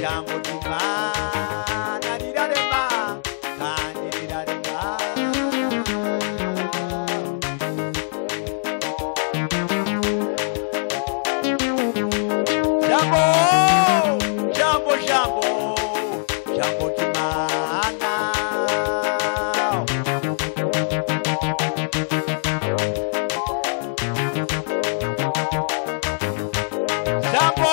jambo ry'Imana rirarema kandi rirarema. Jambo, jambo, jambo, jambo ry'Imana. Jambo,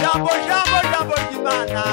jambo, jambo, jambo ry'Imana.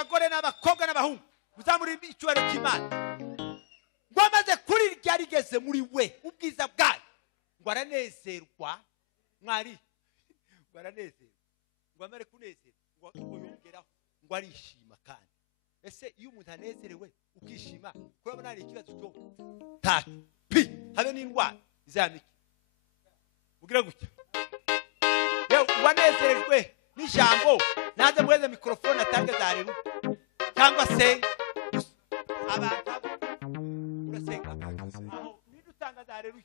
abagore n'abakobwa n'abahungu muzamuri icyubahiro cy'Imana ngo amaze kurirya rigeze muri we ubwiza bwayo ngo aranezerwa mwari ngo aranezerwa ngo amare kunezerwa ngo yongeraho ngo arishima kandi ese iyo umuntu anezerewe ukishima kurabona ari ikibazo cyo tapi habe n'indwara izamiki ugira gutya yewe wanezerejwe n'ijambo naze mweze mikrofone atange za rero cyangwa se abantu urasenga aho nidutanga za rero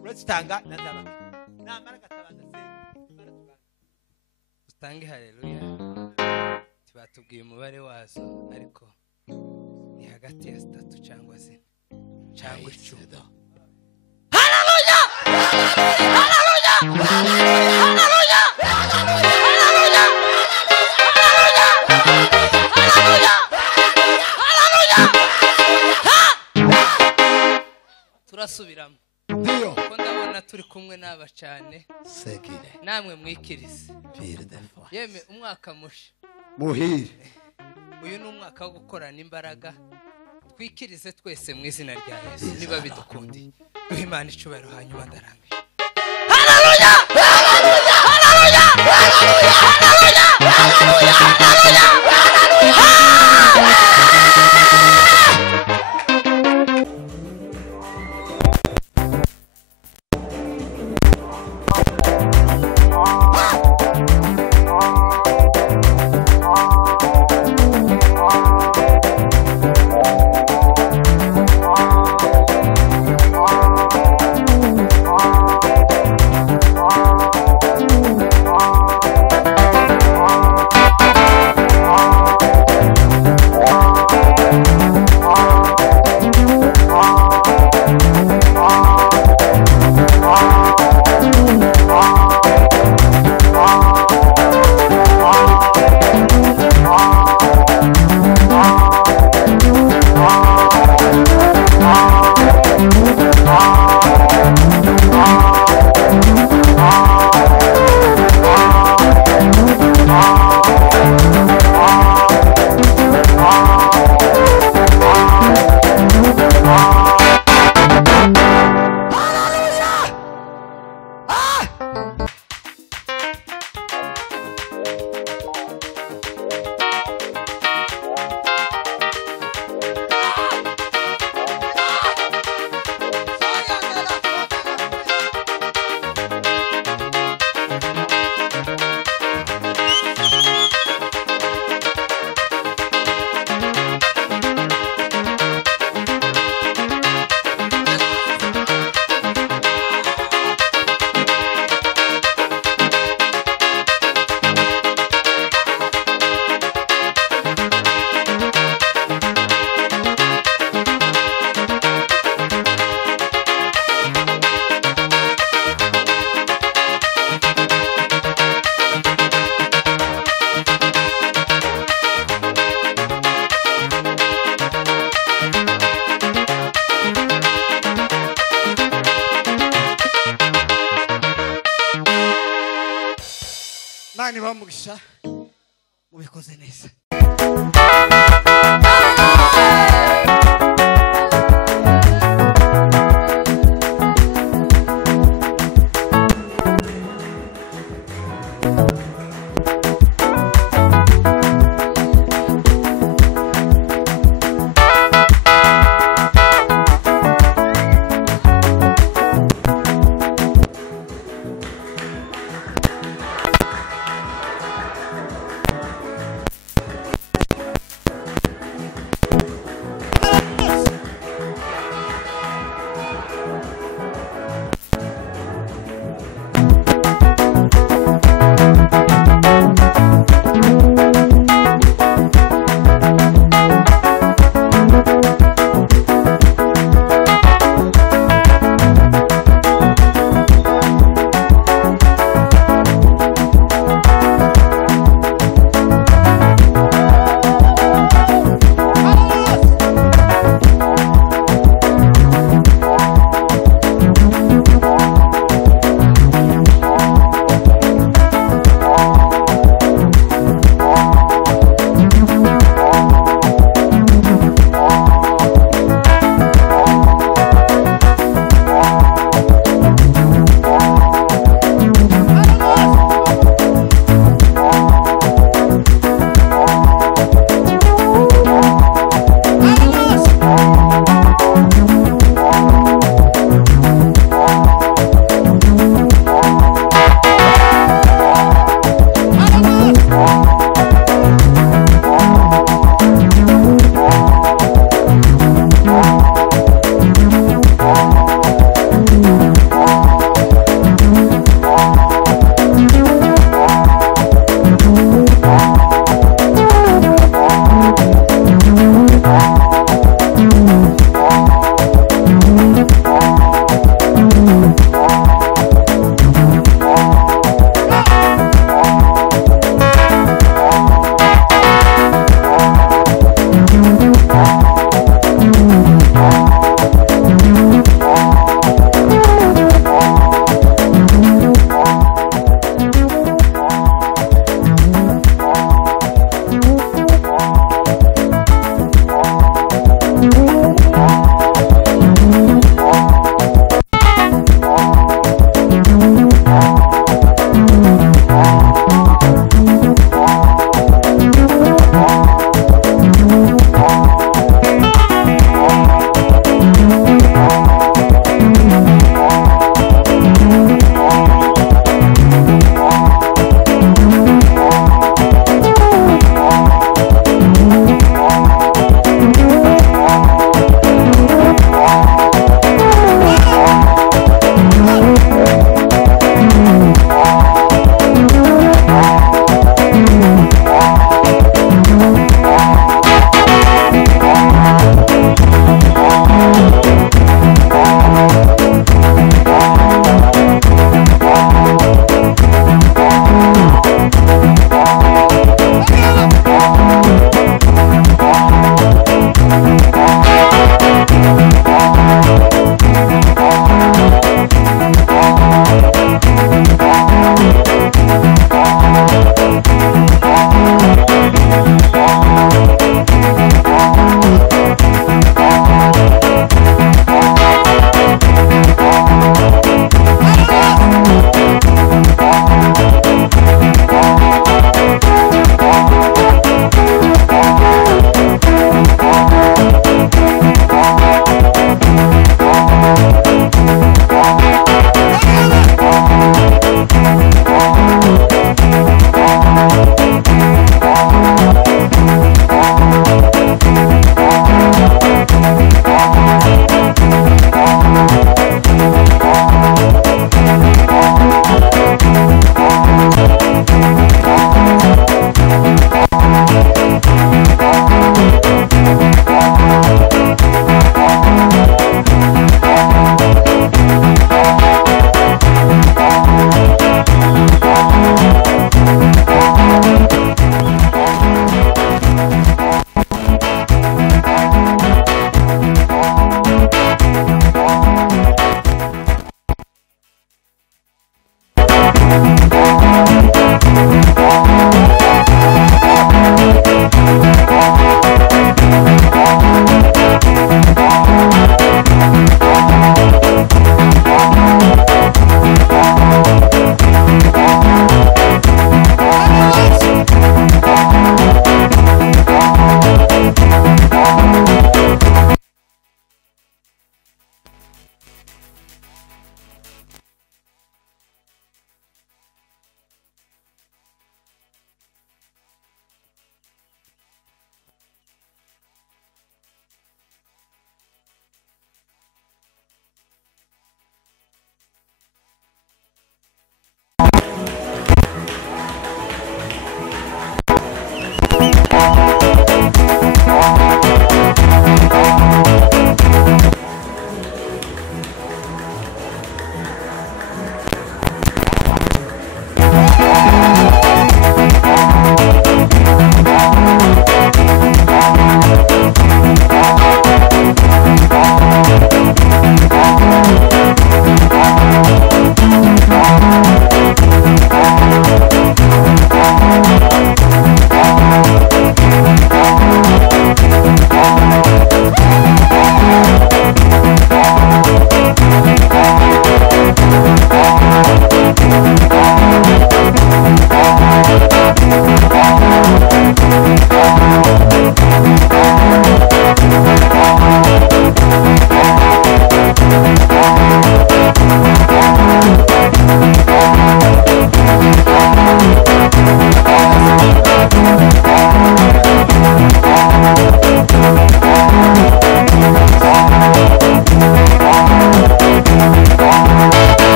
uratanga na Nzabakiza namara gatabaza senga utange haleluya tibatubwiye umubare wazo ariko ni hagati ya 3 cyangwa 4 cyangwa 10 haleluya haleluya haleluya haleluya haleluya turasubiramo ndio ko ndabona turi kumwe n'aba cyane sekire namwe mwikirize yeme umwaka musha muhire uyu ni umwaka wo gukorana imbaraga twikirize twese mu izina rya Yesu niba bidukundiye duhe Imana icubahiro hanyuma ndarangije haleluya haleluya haleluya haleluya haleluya Niba mugisha mubikoze neza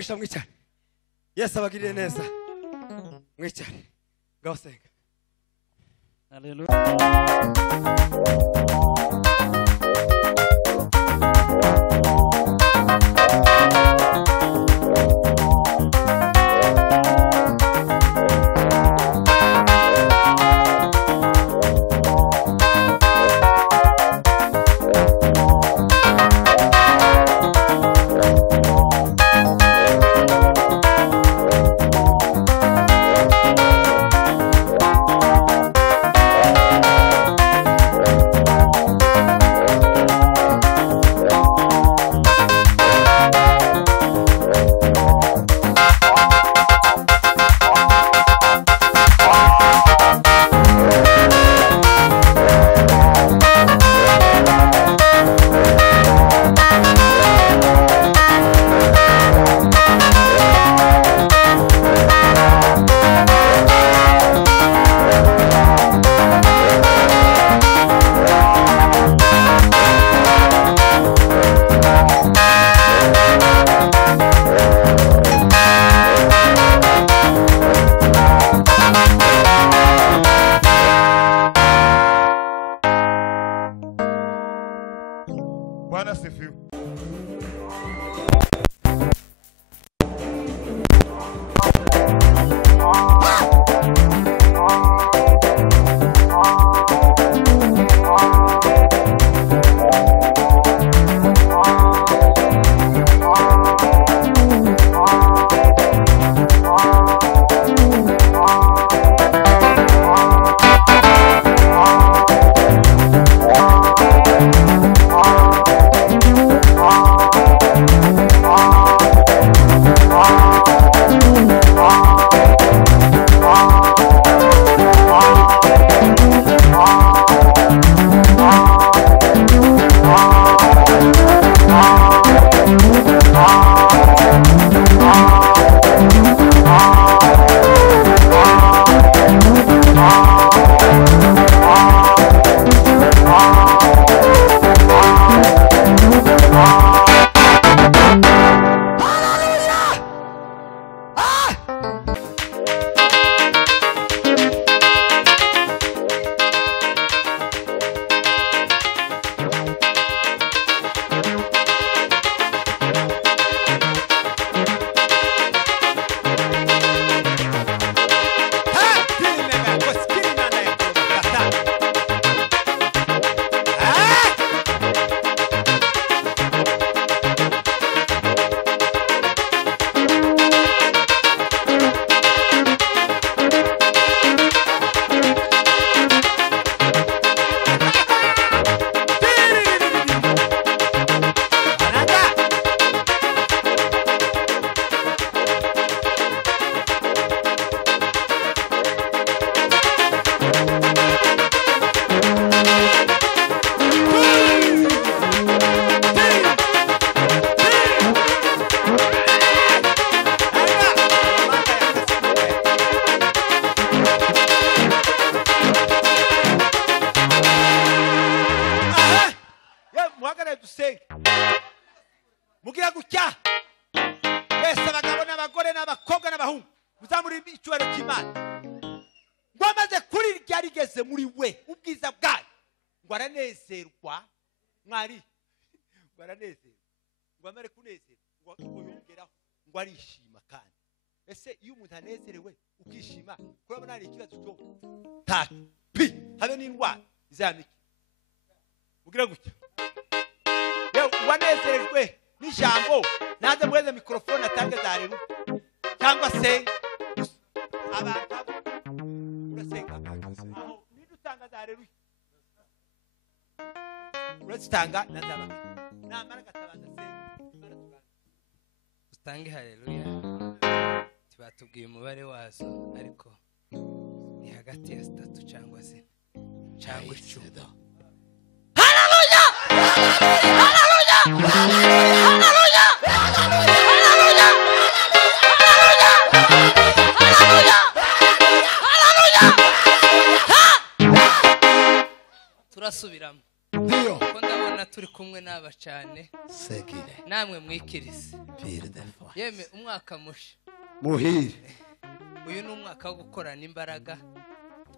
umugisha mwicane. Yesu abagirire neza. Mwicane. Ngaho senga. Bwana sifiwe. mugira gutya wese abagabo n'abagore n'abakobwa n'abahungu muzamuri icyubahiro cy'Imana ngo amaze kuri rya rigeze muri we ubwiza bwayo ngo aranezerwa mwari ngo aranezerwa ngo amare kunezerwa ngo yongeraho ngo arishima kandi ese iyo umuntu anezerewe ukishima kurabona ari ikibazo cyo tapi habe n'indwara izamiki mugira gutya wanezerejwe n'ijambo naze mweze mikrofone atange za rero cyangwa se abantu urasenga aho nidutanga za rero urasitanga na Nzabakiza namara gatabaza senga ustange haleluya tibatubwiye umubare wazo ariko ni hagati ya 3 cyangwa se cyangwa 10 haleluya haleluya haleluya haleluya haleluya turasubiramo ndio ko ndabona ndabona turi kumwe n'aba cyane namwe mwikirize yeme umwaka mushya muhire uyu ni umwaka wo gukorana imbaraga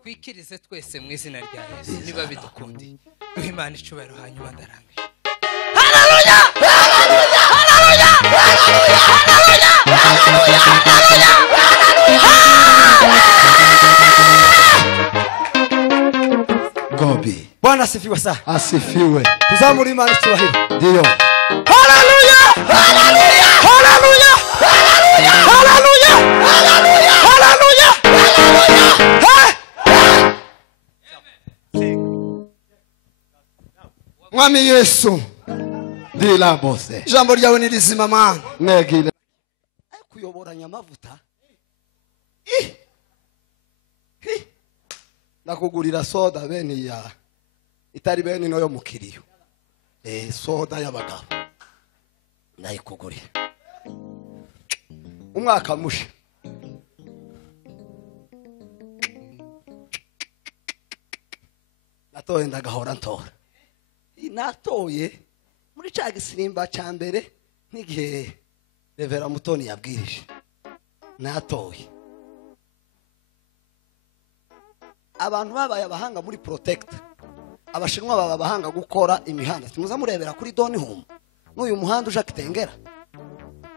twikirize twese mu izina rya Yesu niba bidukundiye duhe Imana icyubahiro hanyuma ndarangiye haleluya haleluya haleluya haleluya haleluya Gobi Bwana asifiwe sana asifiwe tuzamuri Imana icyubahiro ndio haleluya haleluya haleluya haleluya haleluya haleluya haleluya Mwami Yesu ndila bose jambo ryawe ni rizima mana negile kuyoboranya amavuta nakugurira soda bene ya itari bene no yo mukiriyo soda y'abagabo nayikugurira umwaka mushe natoye ndagahora ntora natoye muri ca Igisirimba ca mbere n'igihe Revera Mutoni yabwirije natoye abantu babaye abahanga muri protect abashinwa baba abahanga gukora imihanda muza murebera kuri Doni Home n'uyu muhanda uje kitengera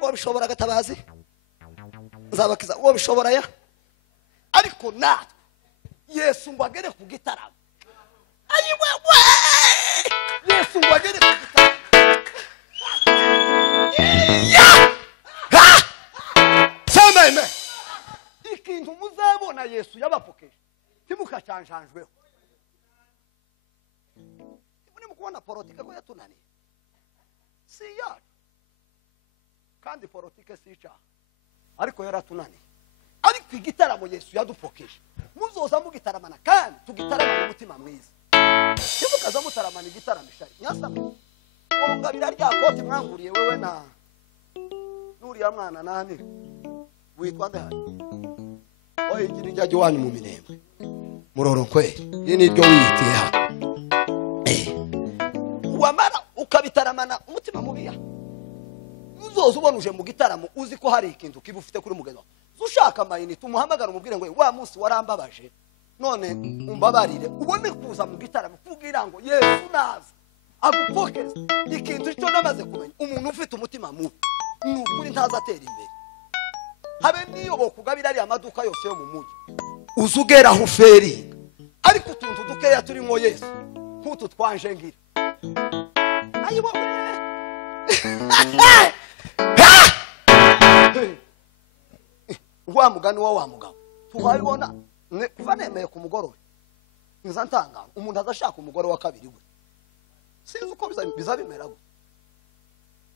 wo bishobora gatabazi Nzabakiza wo bishobora ya ariko natwe Yesu ngo agere ku gitaramo ayiwe Yesu ngo agere ku gitaramo Sameme ikintu muzabona Yesu yabapokeje timukacanjanjweho muri mukubona politike ko yatunaniye si yacu kandi politike si icyaha ariko yaratunaniye ariko igitaramo Yesu yadupokeje muzoza mugitaramana kandi tugitaramana umutima mwiza timukaza mutaramana igitaramo ishari nyasama wongabira rya koti mwanguriye wewe na nuriya mwana nani witwa ndahari oye ngira njyaje wanyu mu Minembwe muroro kweli iyi ni ryo wiyitiye ha wamara ukabitaramana umutima mubiya uzoza ubonuje mu gitaramo uzi ko hari ikintu kibufite kuri mugezi wawe ushaka amayini tumuhamagara umubwire ngo wa munsi warambabaje none umbabarire ubone kuza mu gitaramo kugira ngo Yesu naza agupokeze ikintu cyo namaze kumenya umuntu ufite umutima mubi n'ukuri ntazatera imbere habe niyo bokugabira ari amaduka yose yo mu mugi uzugera aho uferi ariko utuntu dukeya turimo Yesu nkutu twanje ngira ayibo wa mugani wa mugabo tuhayibona kuva nemeye ku mugorowe nza ntanga umuntu azashaka umugore wa kabiri we sinzi uko bizabimera gute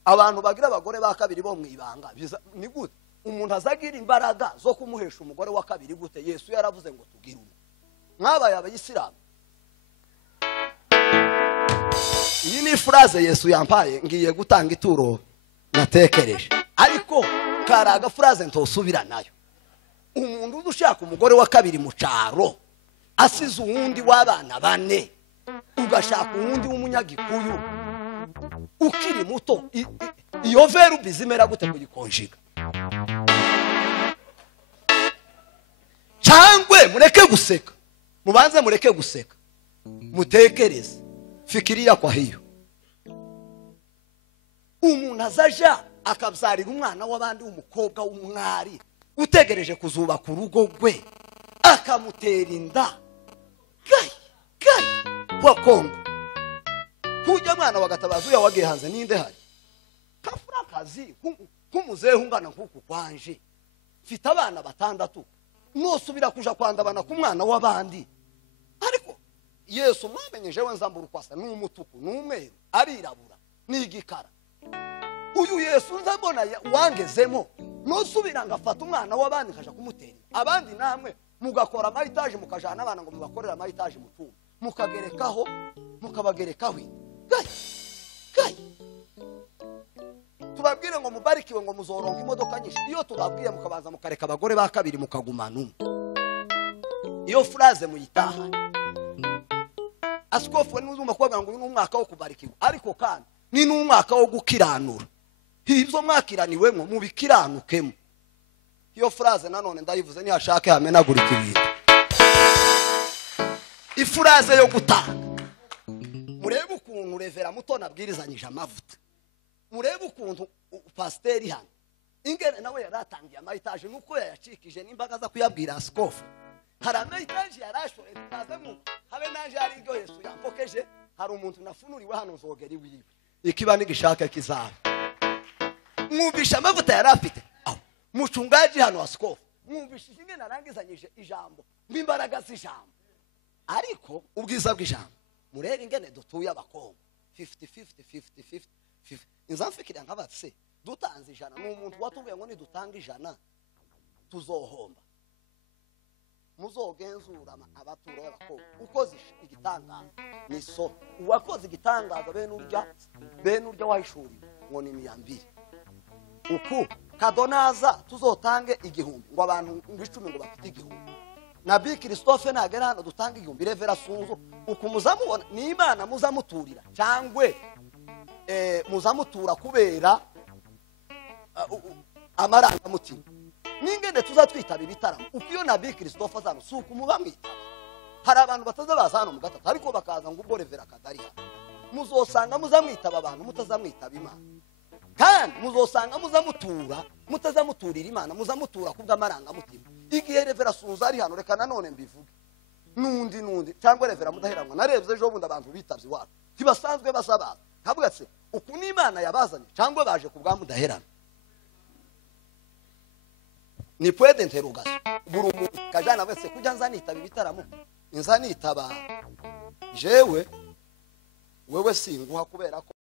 abantu bagira abagore ba kabiri bo mwibanga ni gute umuntu azagira imbaraga zo kumuhesha umugore wa kabiri gute Yesu yaravuze ngo tugire umwe mwabaye abayisilamu iyi ni phrase Yesu yampaye ngiye gutanga ituro natekereje ariko karaga phrase ntosubira nayo umuntu udushaka umugore wa kabiri mu caro asize uwundi w'abana bane ugashaka uwundi w'umunyagikuyu ukiri muto iyo veru bizimera gute kuyikonjiga cyangwa mureke guseka mubanze mureke guseka mutekereze fikiria kwa hiyo umuntu azaja akabyarira umwana w'abandi w'umukobwa w'umwari utegereje kuzuba ku rugo rwe akamutera inda gayi kwa Kongo kujya mwana wagatabaza uya wagiye hanze ninde hari kafura kazi kumuzehe ungana nkuku kwanje mfite abana batandatu nosubira kuja kwandabana ku mwana w'abandi ariko Yesu mwamenyeje we nzambura kwasa n'umutuku n'umweru arirabura n'igikara uyu Yesu nzabona wangezemo nosubira ngafata umwana w'abandi kaja kumutera abandi namwe mugakora amayitaje mukajana abana ngo mubakorera amayitaje mutumba mukagerekaho mukabagerekaho gayi tubabwire ngo mubarikiwe ngo muzoronka imodoka nyinshi iyo tubabwiye mukabaza mukareka abagore ba kabiri mukagumana umwe iyo phrase muyitaha askofu n'uzuma kuvuga ngo uyu ni umwaka wo kubarikirwa ariko kandi ni n'umwaka wo gukiranura ibyo mwakiraniwemo mubikiranukemo iyo phrase nanone ndayivuze ni hashake hamenagurika ibintu ifuraze yo gutanga murebe ukuntu revera mutona abwirizanyije amavuta murebe ukuntu pasiteri hano ingene nawe yaratangiye amayitaje nuko yayacikije n'imbaga za kuyabwira askofu hari amayitaje yarashore tazemu habe nanje hari iryo Yesu yampokeje hari umuntu nafunuriwe hano zogeri wiwe ikiba nigishaka kizaba mwumvisha amavuta yarafite muchungaji hano askofu mwumvisha ingene arangizanyije ijambo n'imbaraga z'ijambo ariko ubwiza bw'ijambo murebe ingene dutuye abakongo 50 inzamfikira nkabatse dutanze ijana n'umuntu watubwiye ngo nidutanga ijana tuzohomba muzogenzura abaturo y'abakongo ukoze igitangaza niso uwakoze igitangaza bene urya wahishuriwe ngo ni 200 uku kadonaza tuzotange 1000 ngo abantu 10 ngo bafite 1000 nabi Christophe nagera hano dutanga 1000 revera sunzo uku muzamubona ni Imana muzamuturira cyangwa muzamutura kubera amarangamutima n'ingende tuzatwitaba ibitaramo uko iyo nabi Christophe azano suku mubamwita hari abantu bataza baza hano mu gatatu ariko bakaza ngo ubwo revera kadari hano muzosanga muzamwitaba abantu mutazamwitaba Imana kandi muzosanga mutazamuturira Imana muzamutura kubw'amarangamutima igihe revera sunza ari hano reka nanone mbivuge nundi cyangwa revera mudaheranwa narebye ejo bundi abantu bitavye Iwacu tibasanzwe basabaza kavuga se uku ni Imana yabazanye cyangwa baje kubwamudaherana ni puede interrogación buri umuntu kajana wese kujya nzanitaba ibitaramo nzanitaba jewe wewe singuha kubera ko